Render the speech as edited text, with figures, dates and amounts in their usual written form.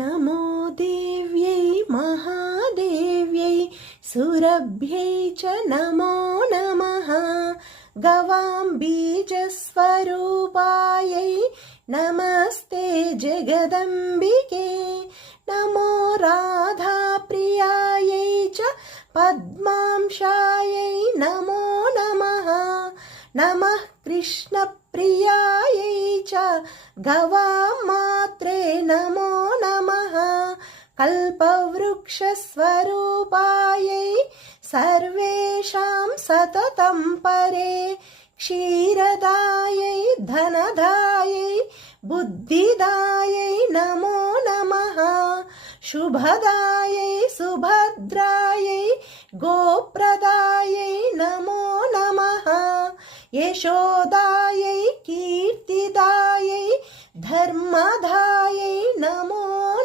नमो देव्यै महादेव्यै सुरभ्यै च नमो नमः। गवाम्बीजस्वरूपायै नमस्ते जगदम्बिके। नमो राधाप्रियायै च पद्मांशायै नमो नमः। नमः कृष्णप्रियायै च गवामात्रे नमो नमः। कल्पवृक्षस्वरूपायै सर्वेषां सततं परे। क्षीरदायै धनदायै बुद्धिदायै नमो नमः। शुभदायै सुभद्रायै गोप्रदायै नमो नमः। यशोदायै कीर्तिदायै धर्मदायै नमो